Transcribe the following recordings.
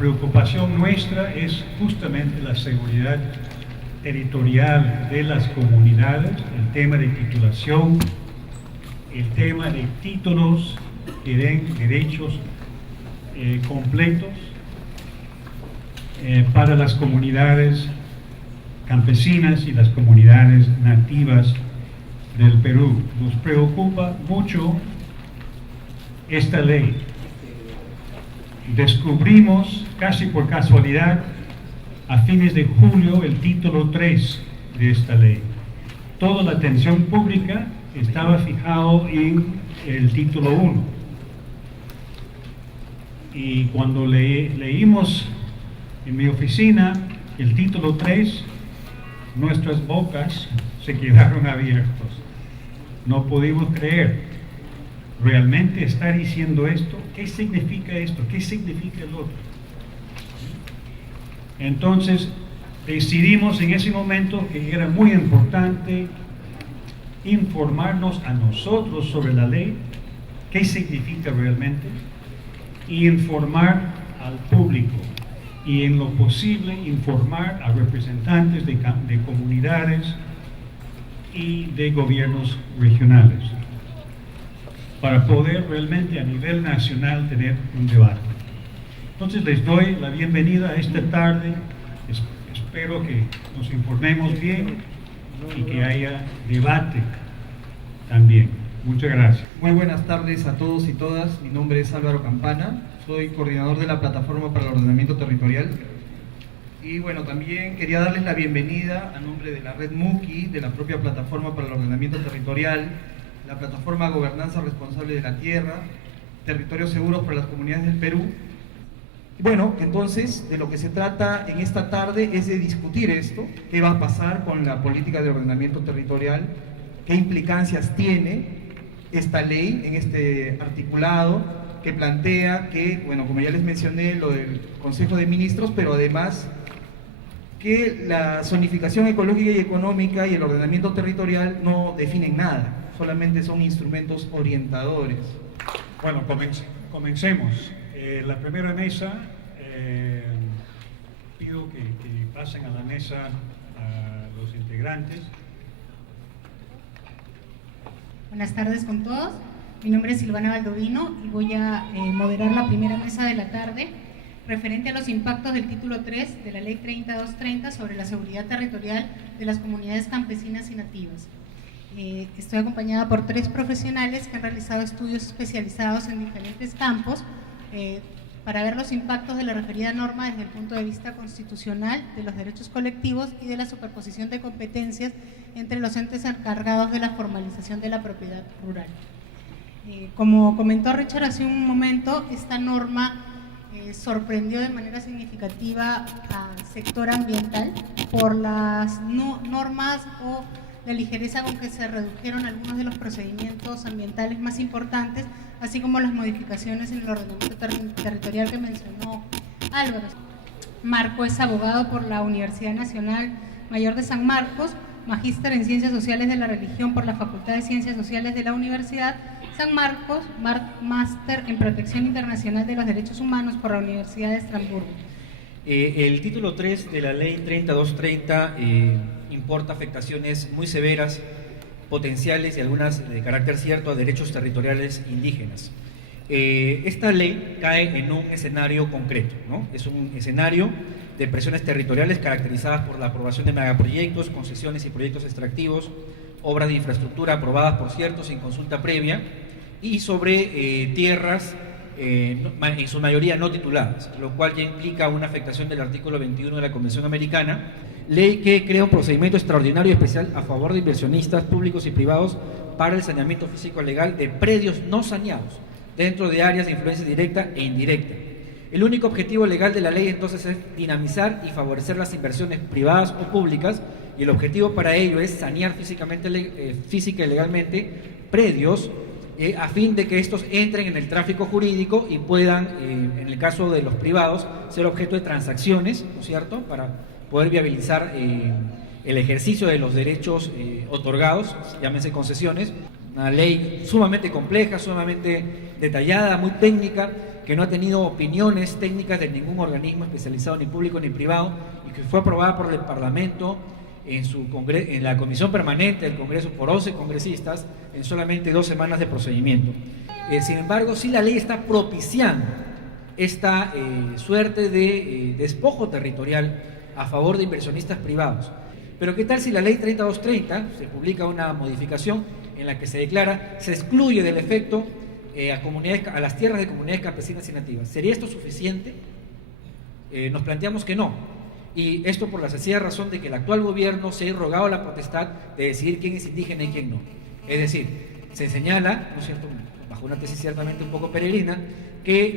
preocupación nuestra es justamente la seguridad territorial de las comunidades, el tema de titulación, el tema de títulos que den derechos completos para las comunidades campesinas y las comunidades nativas del Perú. Nos preocupa mucho esta ley. Descubrimos casi por casualidad a fines de julio el título 3 de esta ley. Toda la atención pública estaba fijado en el título 1. Y cuando leímos en mi oficina el título 3, nuestras bocas se quedaron abiertas. No pudimos creer. ¿Realmente está diciendo esto? ¿Qué significa esto? ¿Qué significa el otro? Entonces decidimos en ese momento que era muy importante informarnos a nosotros sobre la ley, qué significa realmente, y informar al público, y en lo posible informar a representantes de comunidades y de gobiernos regionales, para poder realmente a nivel nacional tener un debate. Entonces les doy la bienvenida a esta tarde. Espero que nos informemos bien y que haya debate también. Muchas gracias. Muy buenas tardes a todos y todas. Mi nombre es Álvaro Campana, soy coordinador de la Plataforma para el Ordenamiento Territorial. Y bueno, también quería darles la bienvenida a nombre de la red MUCI, de la propia Plataforma para el Ordenamiento Territorial, la Plataforma Gobernanza Responsable de la Tierra, Territorios Seguros para las Comunidades del Perú. Bueno, entonces de lo que se trata en esta tarde es de discutir esto, qué va a pasar con la política de ordenamiento territorial, qué implicancias tiene esta ley en este articulado que plantea que, bueno, como ya les mencioné, lo del Consejo de Ministros, pero además que la zonificación ecológica y económica y el ordenamiento territorial no definen nada, solamente son instrumentos orientadores. Bueno, comencemos. La primera mesa, pido que pasen a la mesa a los integrantes. Buenas tardes con todos. Mi nombre es Silvana Baldovino y voy a moderar la primera mesa de la tarde referente a los impactos del título 3 de la Ley 30230 sobre la seguridad territorial de las comunidades campesinas y nativas. Estoy acompañada por 3 profesionales que han realizado estudios especializados en diferentes campos para ver los impactos de la referida norma desde el punto de vista constitucional, de los derechos colectivos y de la superposición de competencias entre los entes encargados de la formalización de la propiedad rural. Como comentó Richard hace un momento, esta norma sorprendió de manera significativa al sector ambiental por las normas o la ligereza con que se redujeron algunos de los procedimientos ambientales más importantes, así como las modificaciones en el ordenamiento territorial que mencionó Álvaro. Marco es abogado por la Universidad Nacional Mayor de San Marcos, magíster en Ciencias Sociales de la Religión por la Facultad de Ciencias Sociales de la Universidad San Marcos, máster en Protección Internacional de los Derechos Humanos por la Universidad de Estrasburgo. El título 3 de la Ley 30230 importa afectaciones muy severas, potenciales y algunas de carácter cierto a derechos territoriales indígenas. Esta ley cae en un escenario concreto, ¿no? Es un escenario de presiones territoriales caracterizadas por la aprobación de megaproyectos, concesiones y proyectos extractivos, obras de infraestructura aprobadas, por cierto, sin consulta previa, y sobre tierras en su mayoría no tituladas, lo cual ya implica una afectación del artículo 21 de la Convención Americana, ley que crea un procedimiento extraordinario y especial a favor de inversionistas públicos y privados para el saneamiento físico legal de predios no saneados dentro de áreas de influencia directa e indirecta. El único objetivo legal de la ley entonces es dinamizar y favorecer las inversiones privadas o públicas, y el objetivo para ello es sanear física y legalmente predios a fin de que estos entren en el tráfico jurídico y puedan, en el caso de los privados, ser objeto de transacciones, ¿no es cierto?, para poder viabilizar el ejercicio de los derechos otorgados, llámense concesiones, Una ley sumamente compleja, sumamente detallada, muy técnica, que no ha tenido opiniones técnicas de ningún organismo especializado, ni público ni privado, y que fue aprobada por el Parlamento en la Comisión Permanente del Congreso por 11 congresistas en solamente 2 semanas de procedimiento. Sin embargo, sí la ley está propiciando esta suerte de despojo territorial a favor de inversionistas privados. Pero ¿qué tal si la ley 3230 se publica una modificación en la que se declara, se excluye del efecto a las tierras de comunidades campesinas y nativas? ¿Sería esto suficiente? Nos planteamos que no. Y esto por la sencilla razón de que el actual gobierno se ha arrogado la potestad de decidir quién es indígena y quién no. Es decir, se señala, ¿no es cierto?, bajo una tesis ciertamente un poco peregrina, que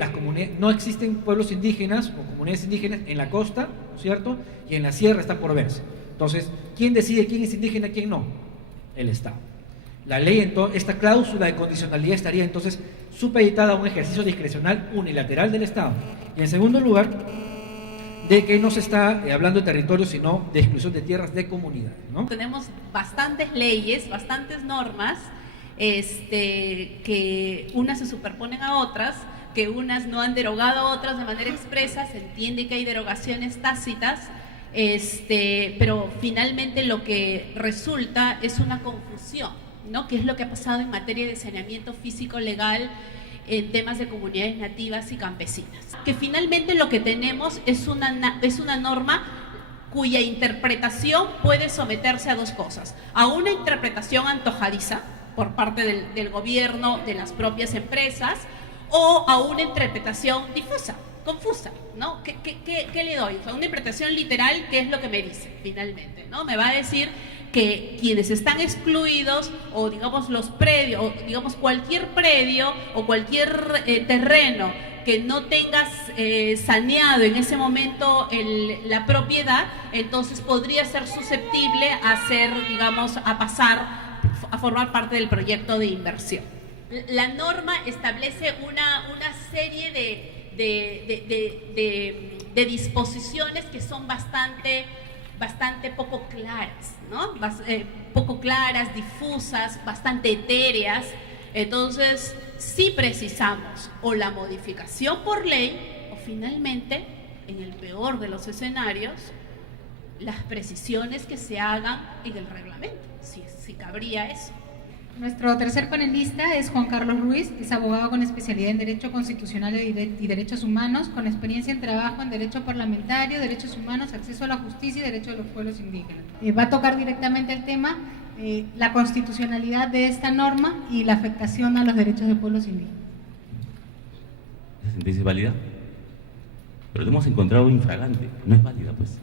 no existen pueblos indígenas o comunidades indígenas en la costa, ¿no es cierto?, y en la sierra está por verse. Entonces, ¿quién decide quién es indígena y quién no? El Estado. La ley, esta cláusula de condicionalidad estaría entonces supeditada a un ejercicio discrecional unilateral del Estado. Y en segundo lugar, de que no se está hablando de territorio, sino de exclusión de tierras de comunidad, ¿no? Tenemos bastantes leyes, bastantes normas, que unas se superponen a otras, que unas no han derogado a otras de manera expresa, se entiende que hay derogaciones tácitas, pero finalmente lo que resulta es una confusión, ¿no? Que es lo que ha pasado en materia de saneamiento físico legal en temas de comunidades nativas y campesinas. Que finalmente lo que tenemos es una norma cuya interpretación puede someterse a 2 cosas: a una interpretación antojadiza por parte del gobierno, de las propias empresas, o a una interpretación difusa, confusa, ¿no? ¿Qué le doy? O sea, una interpretación literal, ¿qué es lo que me dice finalmente, ¿no? Me va a decir que quienes están excluidos, o digamos los predios, o digamos cualquier predio o cualquier terreno que no tengas saneado en ese momento la propiedad, entonces podría ser susceptible a pasar a formar parte del proyecto de inversión. La norma establece una serie de disposiciones que son bastante poco claras, ¿no? Poco claras, difusas, bastante etéreas. Entonces, sí precisamos o la modificación por ley o finalmente, en el peor de los escenarios, las precisiones que se hagan en el reglamento, si cabría eso. Nuestro tercer panelista es Juan Carlos Ruiz, es abogado con especialidad en Derecho Constitucional y Derechos Humanos, con experiencia en trabajo en Derecho Parlamentario, Derechos Humanos, Acceso a la Justicia y Derecho de los Pueblos Indígenas. Va a tocar directamente el tema, la constitucionalidad de esta norma y la afectación a los derechos de pueblos indígenas. ¿Esa sentencia es válida? Pero lo hemos encontrado infragante, no es válida, pues.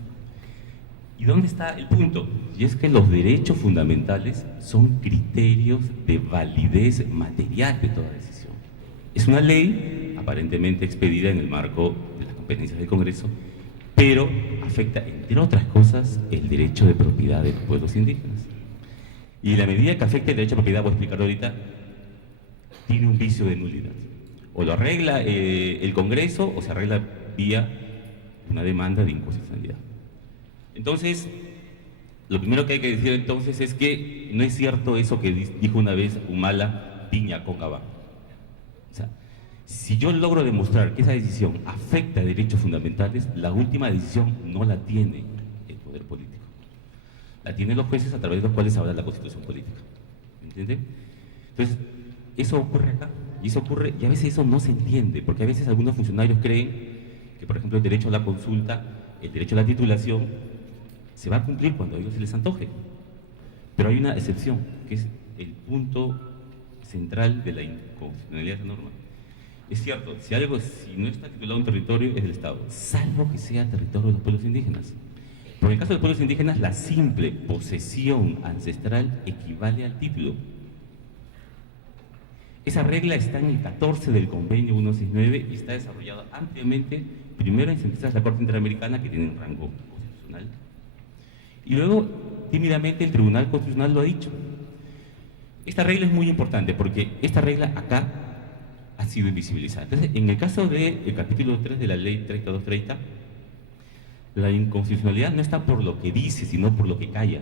¿Y dónde está el punto? Y es que los derechos fundamentales son criterios de validez material de toda decisión. Es una ley aparentemente expedida en el marco de las competencias del Congreso, pero afecta, entre otras cosas, el derecho de propiedad de los pueblos indígenas. Y la medida que afecta el derecho de propiedad, voy a explicar ahorita, tiene un vicio de nulidad. O lo arregla el Congreso o se arregla vía una demanda de inconstitucionalidad. Entonces, lo primero que hay que decir entonces es que no es cierto eso que dijo una vez Humala, piña con abajo. O sea, si yo logro demostrar que esa decisión afecta a derechos fundamentales, la última decisión no la tiene el poder político. La tienen los jueces a través de los cuales habla la Constitución política. ¿Entienden? Entonces, eso ocurre acá. Y eso ocurre, y a veces eso no se entiende, porque a veces algunos funcionarios creen que, por ejemplo, el derecho a la consulta, el derecho a la titulación, se va a cumplir cuando a ellos se les antoje. Pero hay una excepción, que es el punto central de la inconstitucionalidad de la norma. Es cierto, si no está titulado un territorio, es del Estado, salvo que sea territorio de los pueblos indígenas. Pero en el caso de los pueblos indígenas, la simple posesión ancestral equivale al título. Esa regla está en el 14 del Convenio 169 y está desarrollada ampliamente, primero en sentencias de la Corte Interamericana, que tienen rango constitucional, y luego, tímidamente, el Tribunal Constitucional lo ha dicho. Esta regla es muy importante porque esta regla acá ha sido invisibilizada. Entonces, en el caso del capítulo 3 de la Ley 3230, la inconstitucionalidad no está por lo que dice, sino por lo que calla.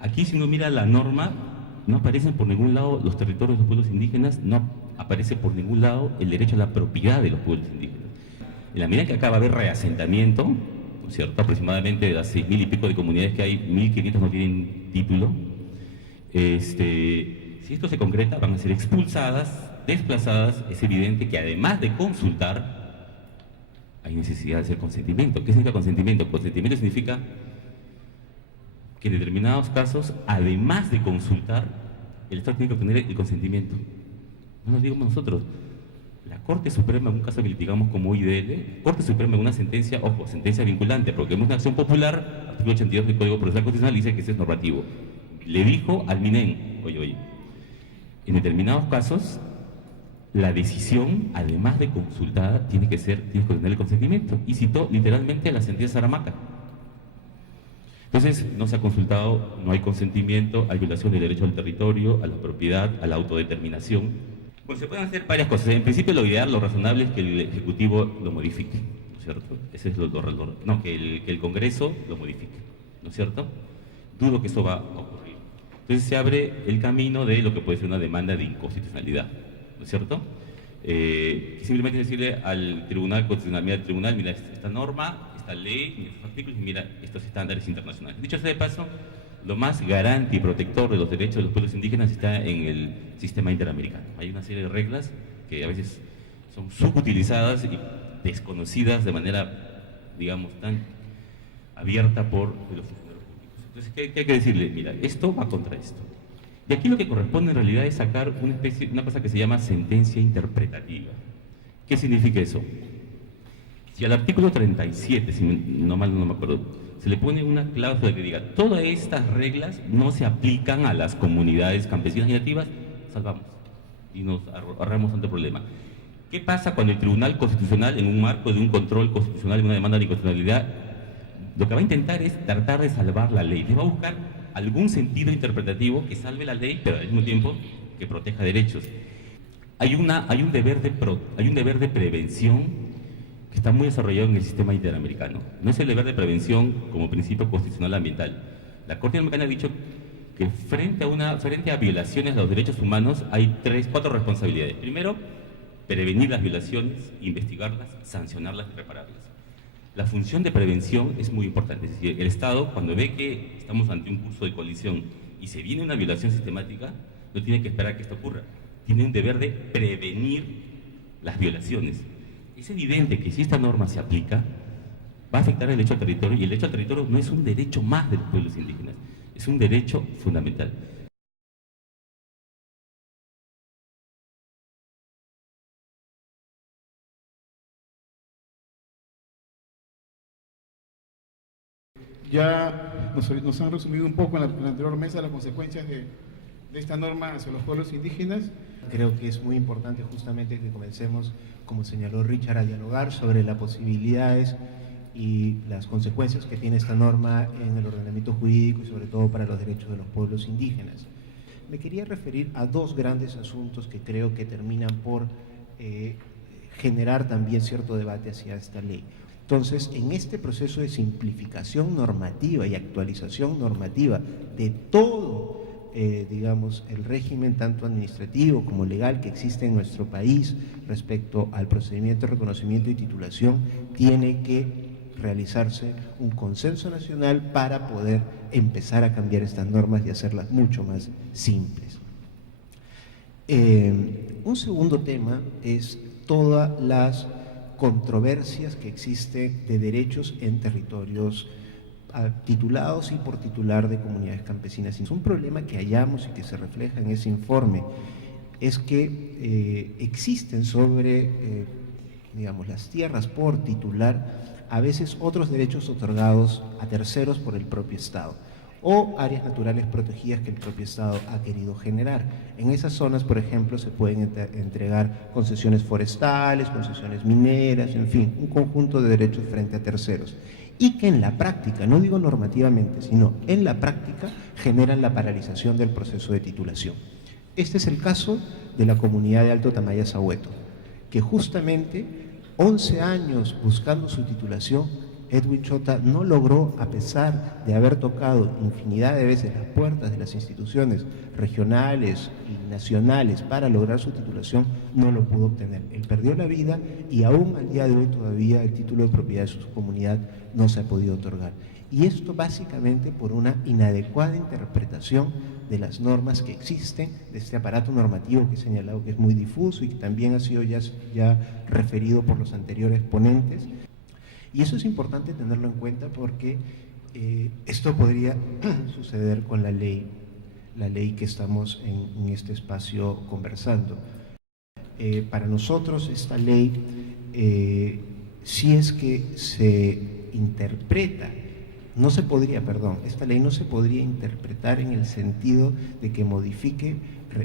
Aquí, si uno mira la norma, no aparecen por ningún lado los territorios de los pueblos indígenas, no aparece por ningún lado el derecho a la propiedad de los pueblos indígenas. En la medida que acá va a haber reasentamiento, ¿no es cierto? Aproximadamente de las 6.000 y pico de comunidades que hay, 1.500 no tienen título. Si esto se concreta, van a ser expulsadas, desplazadas. Es evidente que además de consultar, hay necesidad de hacer consentimiento. ¿Qué significa consentimiento? Consentimiento significa que en determinados casos, además de consultar, el Estado tiene que obtener el consentimiento. No lo digamos nosotros. La Corte Suprema, en un caso que litigamos como IDL, Corte Suprema en una sentencia, ojo, sentencia vinculante, porque es una acción popular, artículo 82 del Código Procesal Constitucional dice que ese es normativo. Le dijo al MINEN, oye, en determinados casos, la decisión, además de consultada, tiene que tener el consentimiento. Y citó literalmente la sentencia Saramaca. Entonces, no se ha consultado, no hay consentimiento, hay violación del derecho al territorio, a la propiedad, a la autodeterminación. Pues se pueden hacer varias cosas. En principio, lo ideal, lo razonable es que el Ejecutivo lo modifique, ¿no es cierto? Ese es no, que el Congreso lo modifique, ¿no es cierto? Dudo que eso va a ocurrir. Entonces se abre el camino de lo que puede ser una demanda de inconstitucionalidad, ¿no es cierto? Simplemente decirle al Tribunal Constitucional, mira, el Tribunal, mira esta norma, esta ley, mira estos artículos y mira estos estándares internacionales. Dicho sea de paso, lo más garante y protector de los derechos de los pueblos indígenas está en el sistema interamericano. Hay una serie de reglas que a veces son subutilizadas y desconocidas de manera, digamos, tan abierta por los funcionarios públicos. Entonces, ¿qué hay que decirle? Mira, esto va contra esto. Y aquí lo que corresponde en realidad es sacar una cosa que se llama sentencia interpretativa. ¿Qué significa eso? Si al artículo 37, si no mal no me acuerdo, se le pone una cláusula que diga todas estas reglas no se aplican a las comunidades campesinas y nativas, salvamos y nos ahorramos tanto problema. ¿Qué pasa cuando el Tribunal Constitucional, en un marco de un control constitucional, en una demanda de inconstitucionalidad, lo que va a intentar es tratar de salvar la ley? Le va a buscar algún sentido interpretativo que salve la ley, pero al mismo tiempo que proteja derechos. Hay un deber de prevención que está muy desarrollado en el sistema interamericano. No es el deber de prevención como principio constitucional ambiental. La Corte Interamericana ha dicho que frente a violaciones a los derechos humanos hay 4 responsabilidades. Primero, prevenir las violaciones, investigarlas, sancionarlas y repararlas. La función de prevención es muy importante. Es decir, el Estado, cuando ve que estamos ante un curso de colisión y se viene una violación sistemática, no tiene que esperar a que esto ocurra. Tiene un deber de prevenir las violaciones. Es evidente que si esta norma se aplica, va a afectar el derecho al territorio, y el derecho al territorio no es un derecho más de los pueblos indígenas, es un derecho fundamental. Ya nos han resumido un poco en la anterior mesa las consecuencias de esta norma hacia los pueblos indígenas. Creo que es muy importante justamente que comencemos, como señaló Richard, a dialogar sobre las posibilidades y las consecuencias que tiene esta norma en el ordenamiento jurídico y sobre todo para los derechos de los pueblos indígenas. Me quería referir a 2 grandes asuntos que creo que terminan por generar también cierto debate hacia esta ley. Entonces, en este proceso de simplificación normativa y actualización normativa de todo, digamos, el régimen tanto administrativo como legal que existe en nuestro país respecto al procedimiento de reconocimiento y titulación, tiene que realizarse un consenso nacional para poder empezar a cambiar estas normas y hacerlas mucho más simples. Un segundo tema es todas las controversias que existen de derechos en territorios titulados y por titular de comunidades campesinas. Un problema que hallamos y que se refleja en ese informe es que existen sobre, digamos, las tierras por titular a veces otros derechos otorgados a terceros por el propio Estado o áreas naturales protegidas que el propio Estado ha querido generar. En esas zonas, por ejemplo, se pueden entregar concesiones forestales, concesiones mineras, en fin, un conjunto de derechos frente a terceros. Y que en la práctica, no digo normativamente, sino en la práctica, generan la paralización del proceso de titulación. Este es el caso de la comunidad de Alto Tamaya-Sahueto, que justamente 11 años buscando su titulación, Edwin Chota no logró, a pesar de haber tocado infinidad de veces las puertas de las instituciones regionales y nacionales para lograr su titulación, no lo pudo obtener. Él perdió la vida y aún al día de hoy todavía el título de propiedad de su comunidad no se ha podido otorgar. Y esto básicamente por una inadecuada interpretación de las normas que existen, de este aparato normativo que he señalado que es muy difuso y que también ha sido ya referido por los anteriores ponentes. Y eso es importante tenerlo en cuenta porque esto podría suceder con la ley que estamos en este espacio conversando. Para nosotros esta ley, si es que se interpreta, esta ley no se podría interpretar en el sentido de que modifique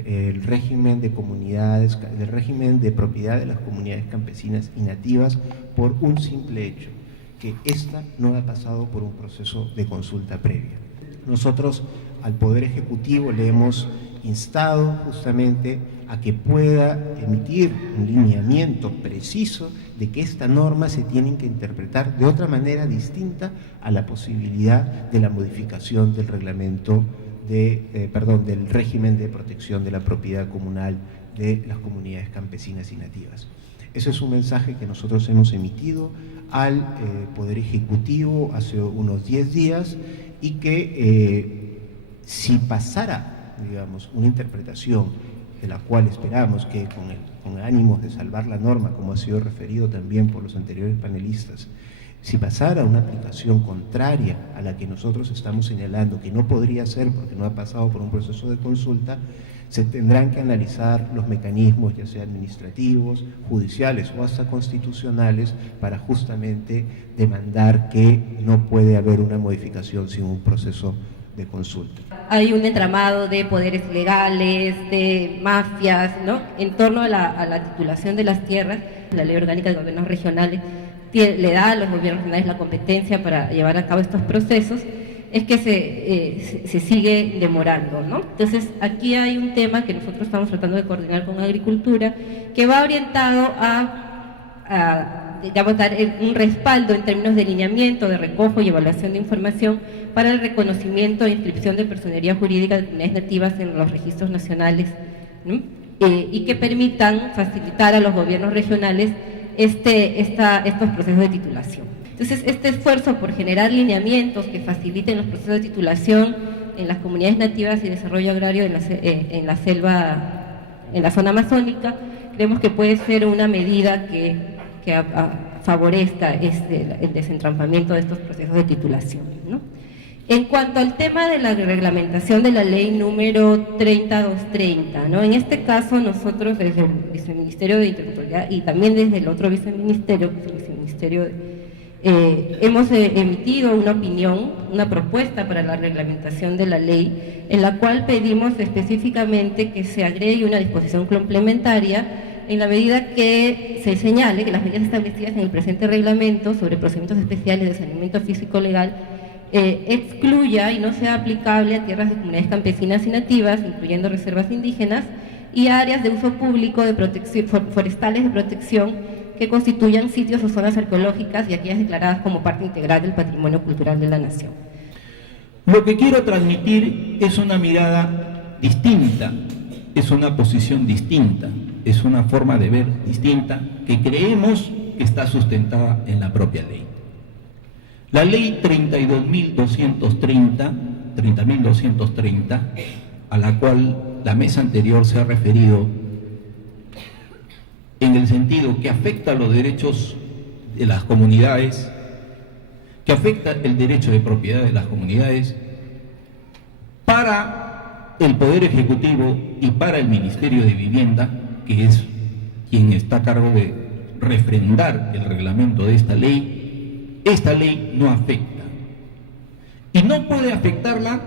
el régimen de comunidades, el régimen de propiedad de las comunidades campesinas y nativas por un simple hecho, que ésta no ha pasado por un proceso de consulta previa. Nosotros al Poder Ejecutivo le hemos instado justamente a que pueda emitir un lineamiento preciso de que esta norma se tiene que interpretar de otra manera distinta a la posibilidad de la modificación del reglamento del régimen de protección de la propiedad comunal de las comunidades campesinas y nativas. Ese es un mensaje que nosotros hemos emitido al Poder Ejecutivo hace unos 10 días y que si pasara, digamos, una interpretación de la cual esperamos que con ánimos de salvar la norma, como ha sido referido también por los anteriores panelistas, si pasara una aplicación contraria a la que nosotros estamos señalando, que no podría ser porque no ha pasado por un proceso de consulta, se tendrán que analizar los mecanismos, ya sea administrativos, judiciales o hasta constitucionales, para justamente demandar que no puede haber una modificación sin un proceso de consulta. Hay un entramado de poderes legales, de mafias, ¿no?, en torno a la titulación de las tierras. La Ley Orgánica de Gobiernos Regionales le da a los gobiernos regionales la competencia para llevar a cabo estos procesos, es que se sigue demorando, ¿no? Entonces, aquí hay un tema que nosotros estamos tratando de coordinar con Agricultura, que va orientado a digamos, dar un respaldo en términos de lineamiento, de recojo y evaluación de información para el reconocimiento e inscripción de personería jurídica de comunidades nativas en los registros nacionales, ¿no? Y que permitan facilitar a los gobiernos regionales estos procesos de titulación. Entonces, este esfuerzo por generar lineamientos que faciliten los procesos de titulación en las comunidades nativas y desarrollo agrario en la selva, en la zona amazónica, creemos que puede ser una medida que favorezca el desentrampamiento de estos procesos de titulación, ¿no? En cuanto al tema de la reglamentación de la ley número 30230, ¿no?, en este caso nosotros desde el Viceministerio de Interculturalidad y también desde el otro viceministerio, hemos emitido una opinión, una propuesta para la reglamentación de la ley, en la cual pedimos específicamente que se agregue una disposición complementaria en la medida que se señale que las medidas establecidas en el presente reglamento sobre procedimientos especiales de saneamiento físico legal excluya y no sea aplicable a tierras de comunidades campesinas y nativas, incluyendo reservas indígenas y áreas de uso público de protección, forestales de protección que constituyan sitios o zonas arqueológicas y aquellas declaradas como parte integral del patrimonio cultural de la nación. Lo que quiero transmitir es una mirada distinta, es una posición distinta, es una forma de ver distinta que creemos que está sustentada en la propia ley. La ley 30.230, a la cual la mesa anterior se ha referido, en el sentido que afecta a los derechos de las comunidades, que afecta el derecho de propiedad de las comunidades, para el Poder Ejecutivo y para el Ministerio de Vivienda, que es quien está a cargo de refrendar el reglamento de esta ley no afecta. Y no puede afectarla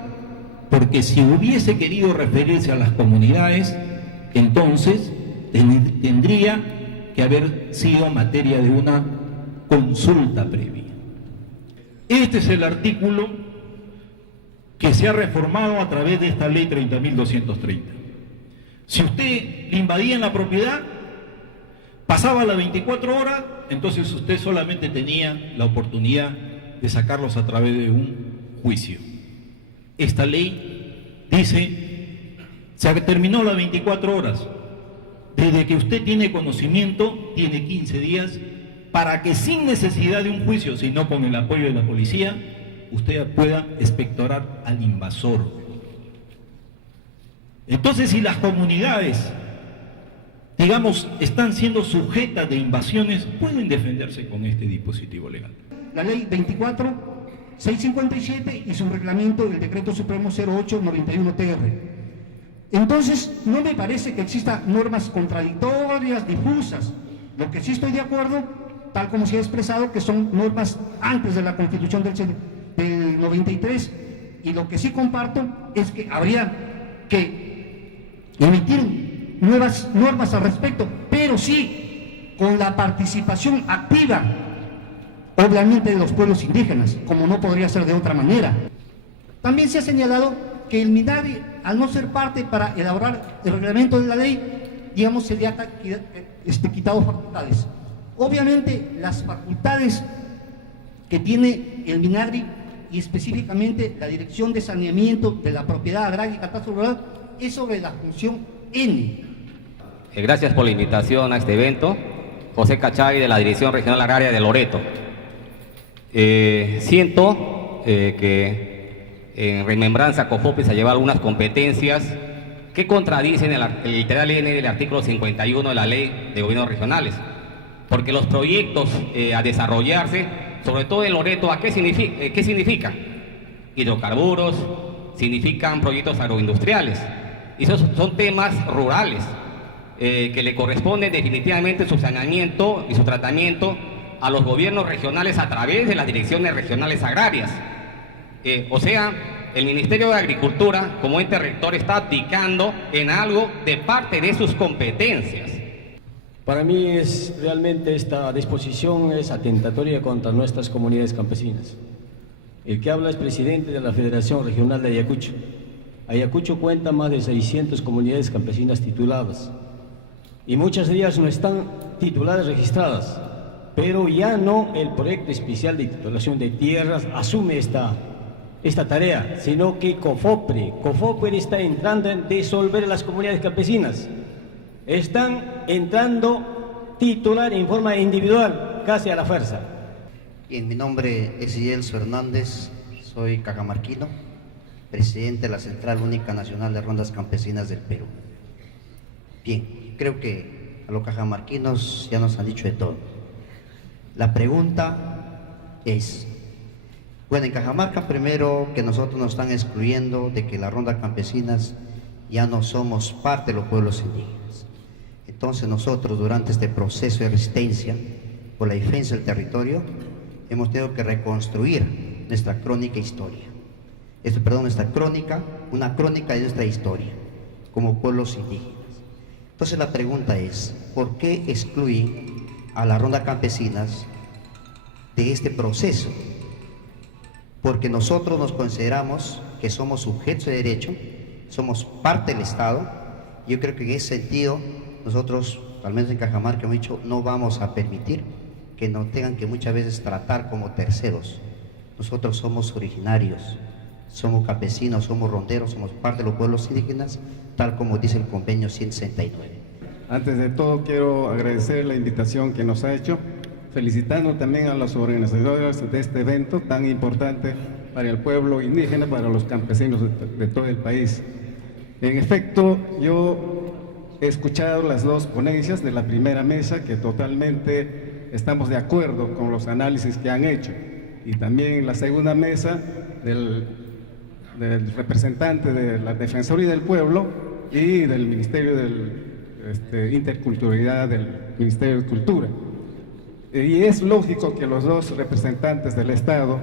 porque si hubiese querido referirse a las comunidades, entonces tendría que haber sido materia de una consulta previa. Este es el artículo que se ha reformado a través de esta ley 30.230. Si usted le invadía en la propiedad, pasaba las 24 horas, entonces usted solamente tenía la oportunidad de sacarlos a través de un juicio. Esta ley dice, se terminó las 24 horas. Desde que usted tiene conocimiento, tiene 15 días para que sin necesidad de un juicio, sino con el apoyo de la policía, usted pueda expectorar al invasor. Entonces, si las comunidades, digamos, están siendo sujetas de invasiones, pueden defenderse con este dispositivo legal. La ley 24.657 y su reglamento del decreto supremo 0891-TR. Entonces, no me parece que existan normas contradictorias, difusas. Lo que sí estoy de acuerdo, tal como se ha expresado, que son normas antes de la Constitución del 93, y lo que sí comparto es que habría que emitir nuevas normas al respecto, pero sí con la participación activa, obviamente, de los pueblos indígenas, como no podría ser de otra manera. También se ha señalado que el MINADI, al no ser parte para elaborar el reglamento de la ley, digamos, se le ha quitado facultades. Obviamente, las facultades que tiene el MINADI y específicamente la Dirección de Saneamiento de la Propiedad Agraria y Catastro Rural es sobre la función N. Gracias por la invitación a este evento. José Cachay, de la Dirección Regional Agraria de Loreto. Siento que en remembranza COFOPE se ha llevado algunas competencias que contradicen el literal N del artículo 51 de la Ley de Gobiernos Regionales, porque los proyectos a desarrollarse, sobre todo en Loreto, ¿qué significa? Hidrocarburos, significan proyectos agroindustriales, y esos son temas rurales que le corresponden definitivamente su saneamiento y su tratamiento a los gobiernos regionales a través de las direcciones regionales agrarias. O sea, el Ministerio de Agricultura, como ente rector, está abdicando en algo de parte de sus competencias. Para mí realmente esta disposición es atentatoria contra nuestras comunidades campesinas. El que habla es presidente de la Federación Regional de Ayacucho. Ayacucho cuenta más de 600 comunidades campesinas tituladas y muchas de ellas no están tituladas registradas, pero ya no el proyecto especial de titulación de tierras asume esta tarea, sino que COFOPRE está entrando en disolver las comunidades campesinas. Están entrando titular en forma individual, casi a la fuerza. Bien, mi nombre es Yelso Hernández, soy cajamarquino, presidente de la Central Única Nacional de Rondas Campesinas del Perú. Bien, creo que a los cajamarquinos ya nos han dicho de todo. La pregunta es, bueno, en Cajamarca primero que nosotros nos están excluyendo de que las rondas campesinas ya no somos parte de los pueblos indígenas. Entonces nosotros durante este proceso de resistencia por la defensa del territorio hemos tenido que reconstruir nuestra crónica historia. Una crónica de nuestra historia como pueblos indígenas. Entonces la pregunta es, ¿por qué excluyen a las rondas campesinas de este proceso? Porque nosotros nos consideramos que somos sujetos de derecho, somos parte del Estado. Yo creo que en ese sentido nosotros, al menos en Cajamarca, hemos dicho, no vamos a permitir que nos tengan que muchas veces tratar como terceros. Nosotros somos originarios, somos campesinos, somos ronderos, somos parte de los pueblos indígenas, tal como dice el convenio 169. Antes de todo quiero agradecer la invitación que nos ha hecho, felicitando también a los organizadores de este evento tan importante para el pueblo indígena, para los campesinos de todo el país. En efecto, yo he escuchado las dos ponencias de la primera mesa, que totalmente estamos de acuerdo con los análisis que han hecho, y también la segunda mesa del representante de la Defensoría del Pueblo y del Ministerio de Interculturalidad del Ministerio de Cultura. Y es lógico que los dos representantes del Estado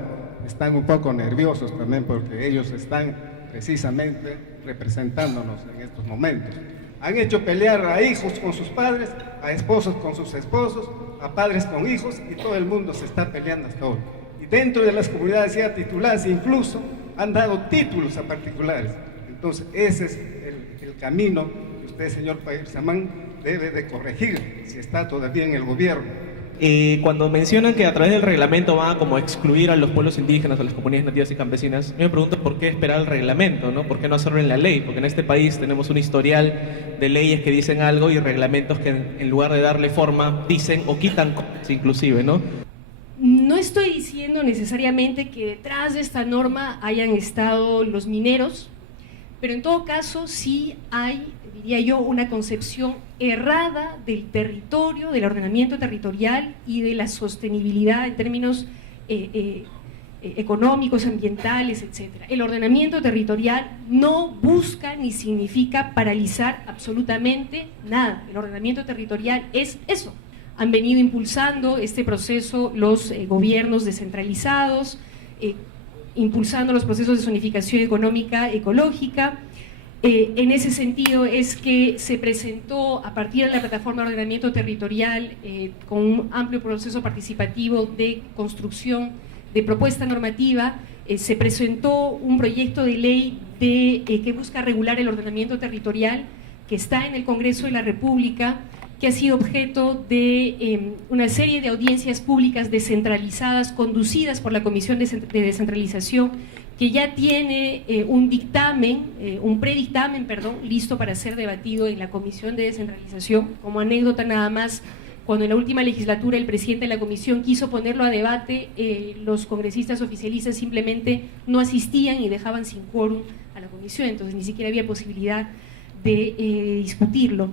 están un poco nerviosos también, porque ellos están precisamente representándonos en estos momentos. Han hecho pelear a hijos con sus padres, a esposos con sus esposos, a padres con hijos, y todo el mundo se está peleando hasta hoy. Y dentro de las comunidades ya tituladas incluso han dado títulos a particulares. Entonces ese es el camino que usted, señor Pair Samán, debe de corregir si está todavía en el gobierno. Cuando mencionan que a través del reglamento van a como excluir a los pueblos indígenas, a las comunidades nativas y campesinas, yo me pregunto por qué esperar el reglamento, ¿no? ¿Por qué no hacerlo en la ley? Porque en este país tenemos un historial de leyes que dicen algo y reglamentos que en lugar de darle forma dicen o quitan cosas inclusive, ¿no? No estoy diciendo necesariamente que detrás de esta norma hayan estado los mineros, pero en todo caso sí hay, diría yo, una concepción errada del territorio, del ordenamiento territorial y de la sostenibilidad en términos económicos, ambientales, etc. El ordenamiento territorial no busca ni significa paralizar absolutamente nada. El ordenamiento territorial es eso. Han venido impulsando este proceso los gobiernos descentralizados, impulsando los procesos de zonificación económica, ecológica. En ese sentido es que se presentó a partir de la plataforma de ordenamiento territorial con un amplio proceso participativo de construcción de propuesta normativa, se presentó un proyecto de ley que busca regular el ordenamiento territorial que está en el Congreso de la República, que ha sido objeto de una serie de audiencias públicas descentralizadas conducidas por la Comisión de Descentralización, que ya tiene un predictamen, listo para ser debatido en la Comisión de Descentralización. Como anécdota nada más, cuando en la última legislatura el presidente de la comisión quiso ponerlo a debate, los congresistas oficialistas simplemente no asistían y dejaban sin quórum a la comisión, entonces ni siquiera había posibilidad de discutirlo.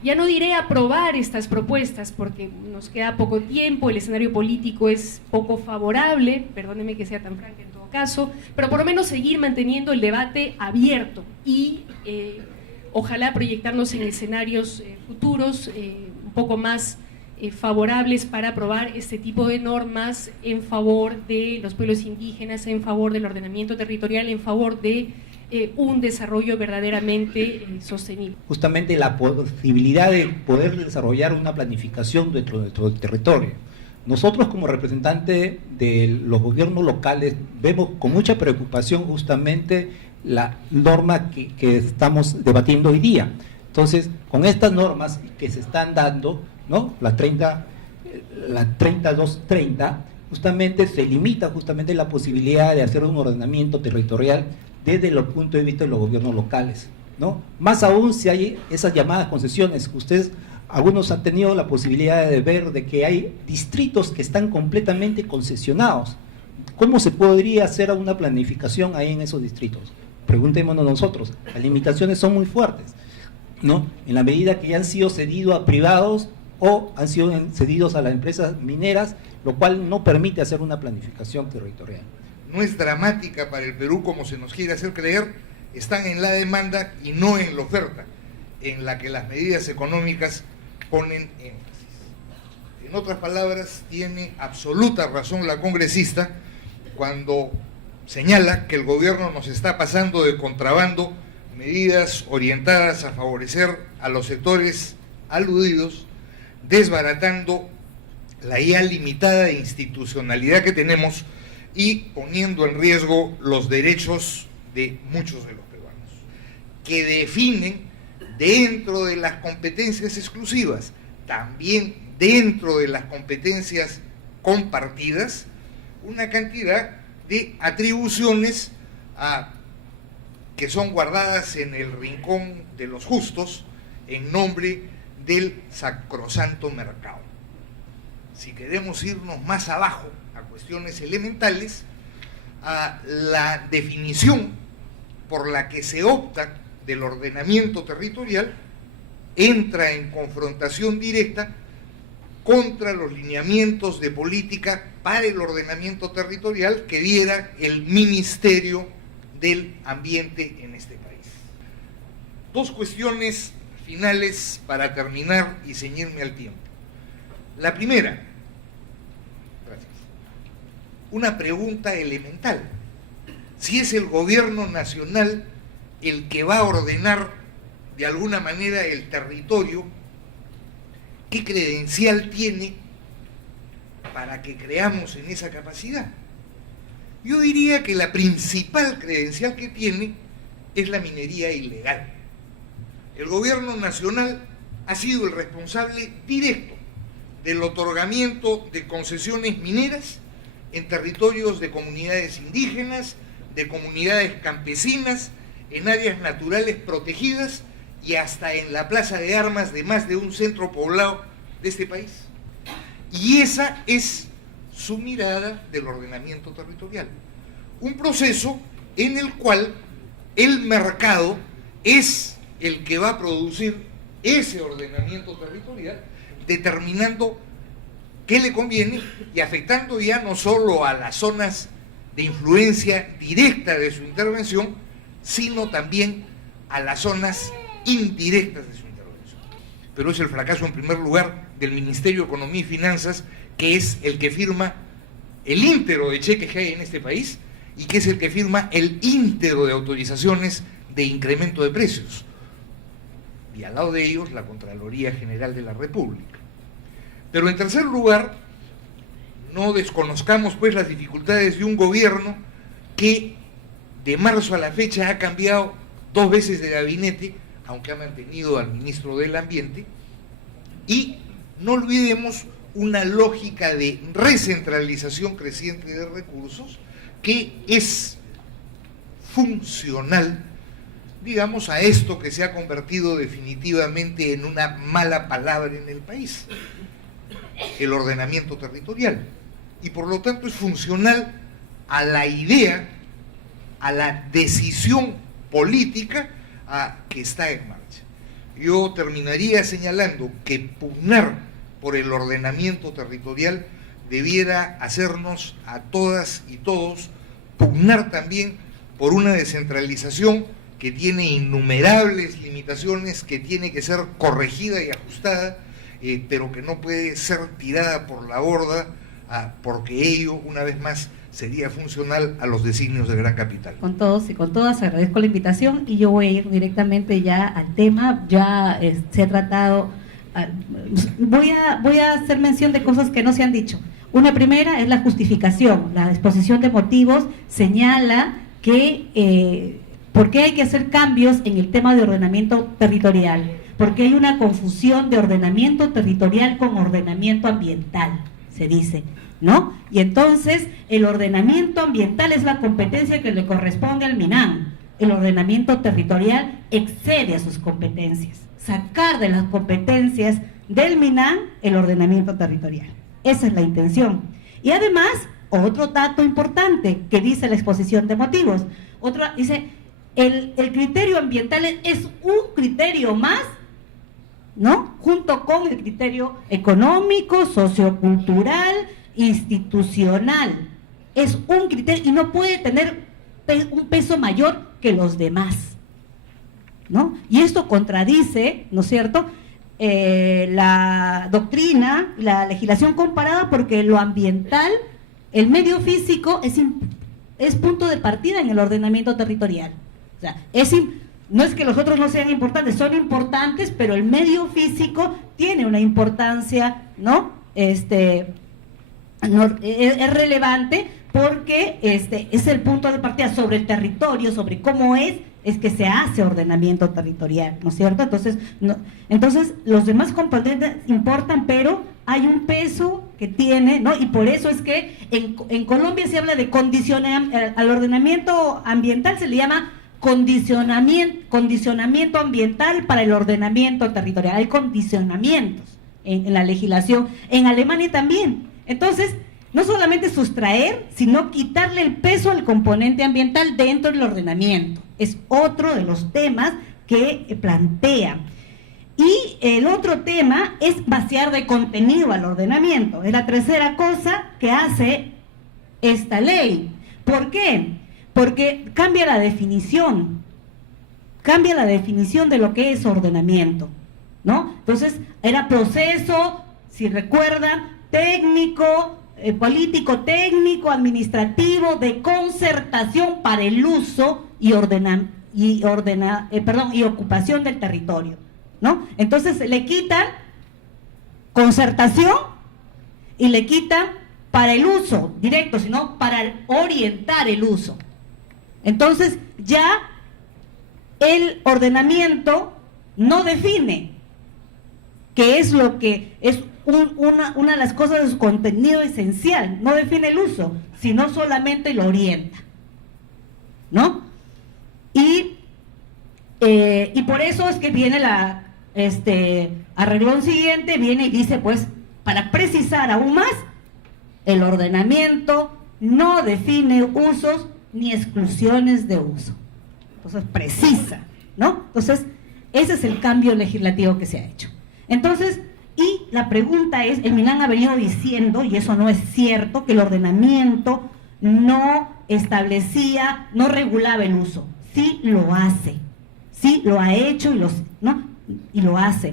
Ya no diré aprobar estas propuestas porque nos queda poco tiempo, el escenario político es poco favorable, perdónenme que sea tan franca en todo caso, pero por lo menos seguir manteniendo el debate abierto y ojalá proyectarnos en escenarios futuros un poco más favorables para aprobar este tipo de normas en favor de los pueblos indígenas, en favor del ordenamiento territorial, en favor de un desarrollo verdaderamente sostenible. Justamente la posibilidad de poder desarrollar una planificación dentro de nuestro territorio. Nosotros como representantes de los gobiernos locales vemos con mucha preocupación justamente la norma que estamos debatiendo hoy día. Entonces, con estas normas que se están dando, ¿no? La 3230, justamente se limita justamente la posibilidad de hacer un ordenamiento territorial desde el punto de vista de los gobiernos locales, ¿no? Más aún si hay esas llamadas concesiones. Ustedes, algunos han tenido la posibilidad de ver de que hay distritos que están completamente concesionados. ¿Cómo se podría hacer una planificación ahí en esos distritos? Preguntémonos nosotros. Las limitaciones son muy fuertes, ¿no? En la medida que ya han sido cedidos a privados o han sido cedidos a las empresas mineras, lo cual no permite hacer una planificación territorial. No es dramática para el Perú como se nos quiere hacer creer, están en la demanda y no en la oferta, en la que las medidas económicas ponen énfasis. En otras palabras, tiene absoluta razón la congresista cuando señala que el gobierno nos está pasando de contrabando medidas orientadas a favorecer a los sectores aludidos, desbaratando la ya limitada institucionalidad que tenemos y poniendo en riesgo los derechos de muchos de los peruanos, que definen dentro de las competencias exclusivas, también dentro de las competencias compartidas, una cantidad de atribuciones que son guardadas en el rincón de los justos en nombre del sacrosanto mercado. Si queremos irnos más abajo a cuestiones elementales, a la definición por la que se opta del ordenamiento territorial entra en confrontación directa contra los lineamientos de política para el ordenamiento territorial que diera el Ministerio del Ambiente en este país. Dos cuestiones finales para terminar y ceñirme al tiempo. La primera, una pregunta elemental. Si es el gobierno nacional el que va a ordenar de alguna manera el territorio, ¿qué credencial tiene para que creamos en esa capacidad? Yo diría que la principal credencial que tiene es la minería ilegal. El gobierno nacional ha sido el responsable directo del otorgamiento de concesiones mineras en territorios de comunidades indígenas, de comunidades campesinas, en áreas naturales protegidas y hasta en la plaza de armas de más de un centro poblado de este país. Y esa es su mirada del ordenamiento territorial. Un proceso en el cual el mercado es el que va a producir ese ordenamiento territorial, determinando qué le conviene y afectando ya no solo a las zonas de influencia directa de su intervención, sino también a las zonas indirectas de su intervención. Pero es el fracaso, en primer lugar, del Ministerio de Economía y Finanzas, que es el que firma el íntero de cheques que hay en este país y que es el que firma el íntero de autorizaciones de incremento de precios. Y al lado de ellos, la Contraloría General de la República. Pero en tercer lugar, no desconozcamos pues las dificultades de un gobierno que de marzo a la fecha ha cambiado 2 veces de gabinete, aunque ha mantenido al ministro del Ambiente, y no olvidemos una lógica de recentralización creciente de recursos que es funcional, digamos, a esto que se ha convertido definitivamente en una mala palabra en el país, el ordenamiento territorial, y por lo tanto es funcional a la idea, a la decisión política que está en marcha. Yo terminaría señalando que pugnar por el ordenamiento territorial debiera hacernos a todas y todos pugnar también por una descentralización que tiene innumerables limitaciones, que tiene que ser corregida y ajustada, pero que no puede ser tirada por la borda, porque ello, una vez más, sería funcional a los designios del gran capital. Con todos y con todas agradezco la invitación y yo voy a ir directamente ya al tema. Ya se ha tratado, voy a hacer mención de cosas que no se han dicho. Una primera es la justificación. La exposición de motivos señala que ¿por qué hay que hacer cambios en el tema de ordenamiento territorial? Porque hay una confusión de ordenamiento territorial con ordenamiento ambiental, se dice, ¿no? Y entonces el ordenamiento ambiental es la competencia que le corresponde al MINAM. El ordenamiento territorial excede a sus competencias. Sacar de las competencias del MINAM el ordenamiento territorial. Esa es la intención. Y además, otro dato importante que dice la exposición de motivos. Dice, el criterio ambiental es un criterio más, ¿no? Junto con el criterio económico, sociocultural, institucional. Es un criterio y no puede tener un peso mayor que los demás, ¿no? Y esto contradice, ¿no es cierto?, la doctrina, la legislación comparada, porque lo ambiental, el medio físico es punto de partida en el ordenamiento territorial. O sea, no es que los otros no sean importantes, son importantes, pero el medio físico tiene una importancia, ¿no? Es relevante porque es el punto de partida sobre el territorio, sobre cómo es que se hace ordenamiento territorial, ¿no es cierto? Entonces los demás componentes importan, pero hay un peso que tiene, ¿no? Y por eso es que en Colombia se habla de al ordenamiento ambiental se le llama condicionamiento ambiental para el ordenamiento territorial. Hay condicionamientos en la legislación, en Alemania también. Entonces, no solamente sustraer, sino quitarle el peso al componente ambiental dentro del ordenamiento. Es otro de los temas que plantea. Y el otro tema es vaciar de contenido al ordenamiento. Es la tercera cosa que hace esta ley. ¿Por qué? Porque cambia la definición de lo que es ordenamiento, ¿no? Entonces, era proceso, si recuerdan, técnico, político, técnico, administrativo, de concertación para el uso y ocupación del territorio, ¿no? Entonces le quitan concertación y le quitan para el uso directo, sino para orientar el uso. Entonces ya el ordenamiento no define que es lo que es una de las cosas de su contenido esencial. No define el uso, sino solamente lo orienta, ¿no? Y por eso es que viene a renglón siguiente, viene y dice, pues, para precisar aún más, el ordenamiento no define usos ni exclusiones de uso. Entonces, precisa, ¿no? Entonces, ese es el cambio legislativo que se ha hecho. Entonces, y la pregunta es, el MINAN ha venido diciendo, y eso no es cierto, que el ordenamiento no establecía, no regulaba el uso. Sí lo hace, sí lo ha hecho y lo hace.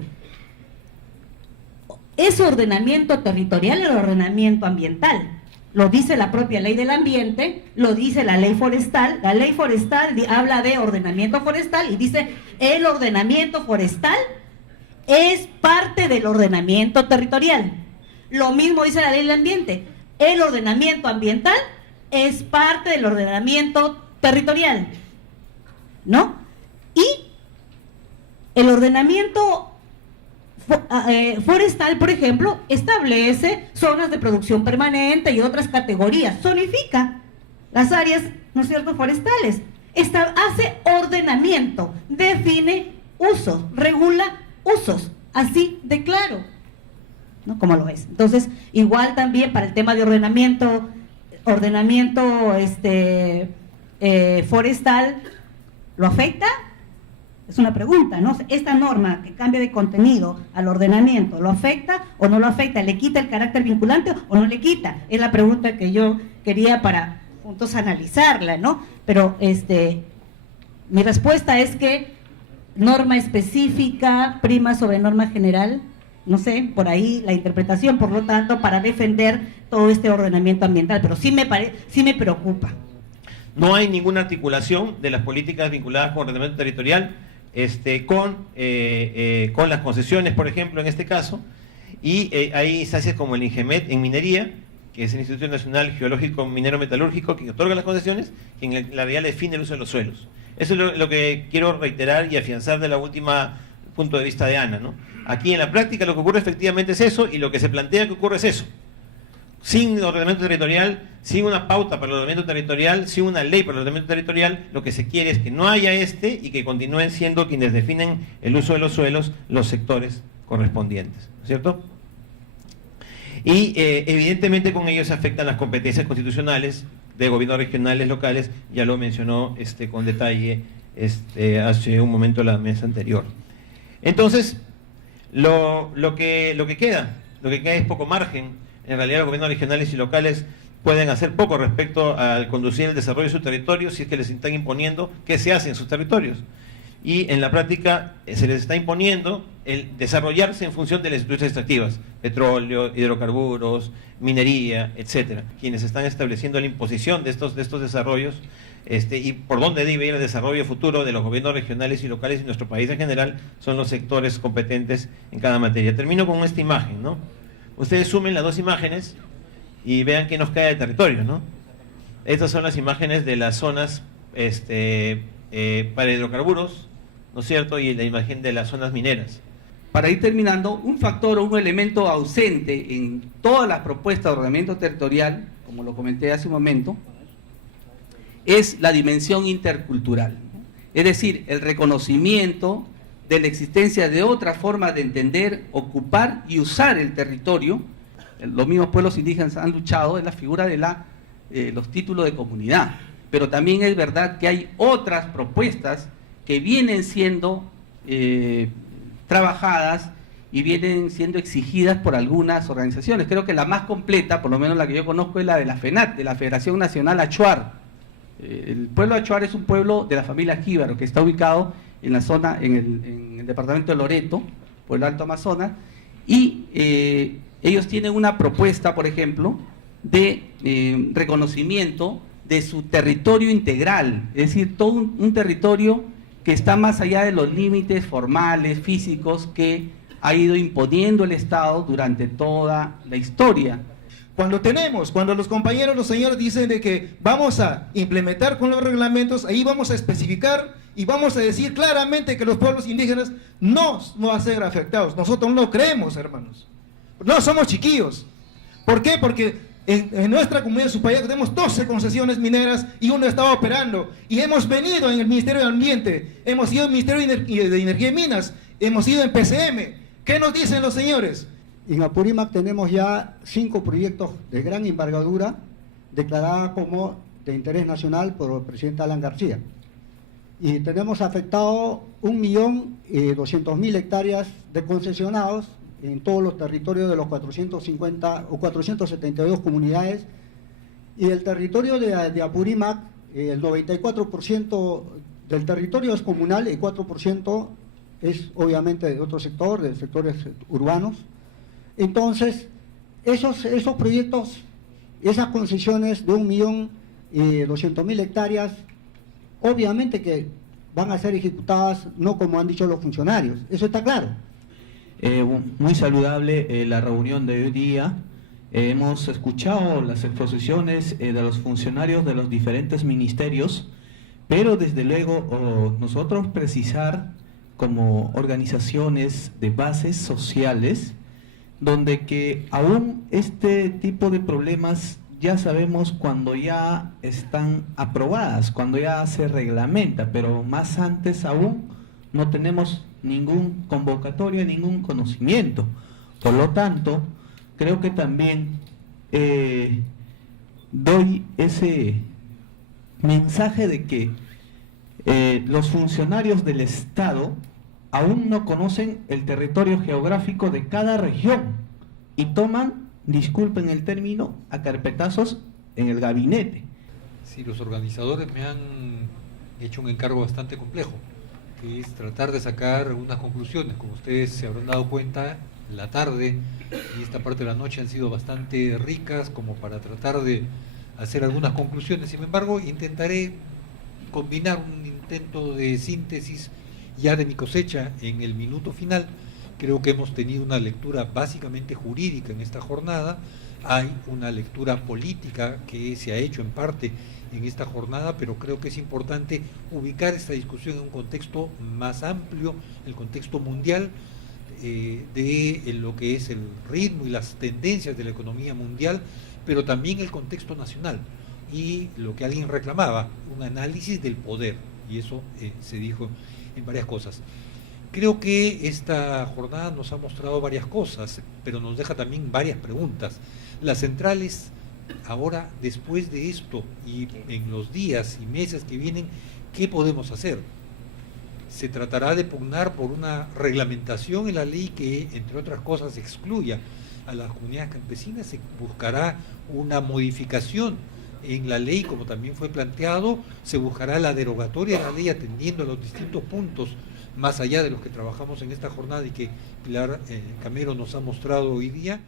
¿Es ordenamiento territorial el ordenamiento ambiental? Lo dice la propia ley del ambiente, lo dice la ley forestal. La ley forestal habla de ordenamiento forestal y dice el ordenamiento forestal es parte del ordenamiento territorial. Lo mismo dice la ley del ambiente. El ordenamiento ambiental es parte del ordenamiento territorial, ¿no? Y el ordenamiento forestal, por ejemplo, establece zonas de producción permanente y otras categorías, zonifica las áreas, ¿no es cierto?, forestales, hace ordenamiento, define usos, regula usos, así de claro, ¿no? Como lo es. Entonces, igual también para el tema de ordenamiento forestal, ¿lo afecta? Es una pregunta, ¿no? ¿Esta norma que cambia de contenido al ordenamiento, ¿lo afecta o no lo afecta? ¿Le quita el carácter vinculante o no le quita? Es la pregunta que yo quería para juntos analizarla, ¿no? Pero mi respuesta es que norma específica prima sobre norma general, no sé, por ahí la interpretación, por lo tanto, para defender todo este ordenamiento ambiental, pero sí me preocupa. No hay ninguna articulación de las políticas vinculadas con ordenamiento territorial con las concesiones, por ejemplo, en este caso, y hay instancias como el INGEMET en minería, que es el Instituto Nacional Geológico Minero Metalúrgico, que otorga las concesiones, que en la realidad define el uso de los suelos. Eso es lo que quiero reiterar y afianzar de la última punto de vista de Ana, ¿no? Aquí en la práctica lo que ocurre efectivamente es eso, y lo que se plantea que ocurre es eso. Sin ordenamiento territorial, sin una pauta para el ordenamiento territorial, sin una ley para el ordenamiento territorial, lo que se quiere es que no haya y que continúen siendo quienes definen el uso de los suelos los sectores correspondientes, ¿no es cierto? Y evidentemente con ello se afectan las competencias constitucionales de gobiernos regionales, locales, ya lo mencionó con detalle hace un momento la mesa anterior. Entonces, lo que queda es poco margen. En realidad los gobiernos regionales y locales pueden hacer poco respecto al conducir el desarrollo de su territorio si es que les están imponiendo qué se hace en sus territorios. Y en la práctica se les está imponiendo el desarrollarse en función de las industrias extractivas, petróleo, hidrocarburos, minería, etcétera, quienes están estableciendo la imposición de estos desarrollos y por dónde debe ir el desarrollo futuro de los gobiernos regionales y locales y nuestro país en general son los sectores competentes en cada materia. Termino con esta imagen, ¿no? Ustedes sumen las dos imágenes y vean qué nos cae de territorio, ¿no? Estas son las imágenes de las zonas para hidrocarburos, ¿no es cierto? Y la imagen de las zonas mineras. Para ir terminando, un factor o un elemento ausente en todas las propuestas de ordenamiento territorial, como lo comenté hace un momento, es la dimensión intercultural. Es decir, el reconocimiento de la existencia de otra forma de entender, ocupar y usar el territorio. Los mismos pueblos indígenas han luchado en la figura de los títulos de comunidad, pero también es verdad que hay otras propuestas que vienen siendo trabajadas y vienen siendo exigidas por algunas organizaciones. Creo que la más completa, por lo menos la que yo conozco, es la de la FENAT, de la Federación Nacional Achuar. El pueblo Achuar es un pueblo de la familia Jíbaro, que está ubicado en la zona, en el departamento de Loreto, por el Alto Amazonas, y ellos tienen una propuesta, por ejemplo, de reconocimiento de su territorio integral, es decir, todo un territorio que está más allá de los límites formales, físicos, que ha ido imponiendo el Estado durante toda la historia. Cuando los compañeros, los señores dicen de que vamos a implementar con los reglamentos, ahí vamos a especificar y vamos a decir claramente que los pueblos indígenas no van a ser afectados. Nosotros no lo creemos, hermanos. No somos chiquillos. ¿Por qué? Porque en nuestra comunidad de Supayá tenemos 12 concesiones mineras y uno estaba operando. Y hemos venido en el Ministerio de Ambiente, hemos ido al Ministerio de Energía y Minas, hemos ido en PCM. ¿Qué nos dicen los señores? En Apurímac tenemos ya 5 proyectos de gran envergadura declarada como de interés nacional por el presidente Alan García. Y tenemos afectado 1.200.000 hectáreas de concesionados en todos los territorios de los 450 o 472 comunidades. Y el territorio de Apurímac, el 94% del territorio es comunal, el 4% es obviamente de otro sector, de sectores urbanos. Entonces, esos proyectos, esas concesiones de 1.200.000 hectáreas, obviamente que van a ser ejecutadas no como han dicho los funcionarios, eso está claro. Muy saludable la reunión de hoy día. Hemos escuchado las exposiciones de los funcionarios de los diferentes ministerios, pero desde luego nosotros precisar como organizaciones de bases sociales, donde que aún este tipo de problemas ya sabemos cuando ya están aprobadas, cuando ya se reglamenta, pero más antes aún no tenemos ningún convocatoria, ningún conocimiento. Por lo tanto, creo que también doy ese mensaje de que los funcionarios del Estado aún no conocen el territorio geográfico de cada región y toman, disculpen el término, a carpetazos en el gabinete. Sí, los organizadores me han hecho un encargo bastante complejo, que es tratar de sacar algunas conclusiones. Como ustedes se habrán dado cuenta, la tarde y esta parte de la noche han sido bastante ricas como para tratar de hacer algunas conclusiones. Sin embargo, intentaré combinar un intento de síntesis ya de mi cosecha en el minuto final. Creo que hemos tenido una lectura básicamente jurídica en esta jornada. Hay una lectura política que se ha hecho en parte en esta jornada, pero creo que es importante ubicar esta discusión en un contexto más amplio, el contexto mundial, de lo que es el ritmo y las tendencias de la economía mundial, pero también el contexto nacional y lo que alguien reclamaba, un análisis del poder, y eso se dijo en varias cosas. Creo que esta jornada nos ha mostrado varias cosas, pero nos deja también varias preguntas. Las centrales, ahora, después de esto y en los días y meses que vienen, ¿qué podemos hacer? Se tratará de pugnar por una reglamentación en la ley que, entre otras cosas, excluya a las comunidades campesinas. Se buscará una modificación en la ley, como también fue planteado. Se buscará la derogatoria de la ley atendiendo a los distintos puntos, más allá de los que trabajamos en esta jornada y que Pilar Camero nos ha mostrado hoy día.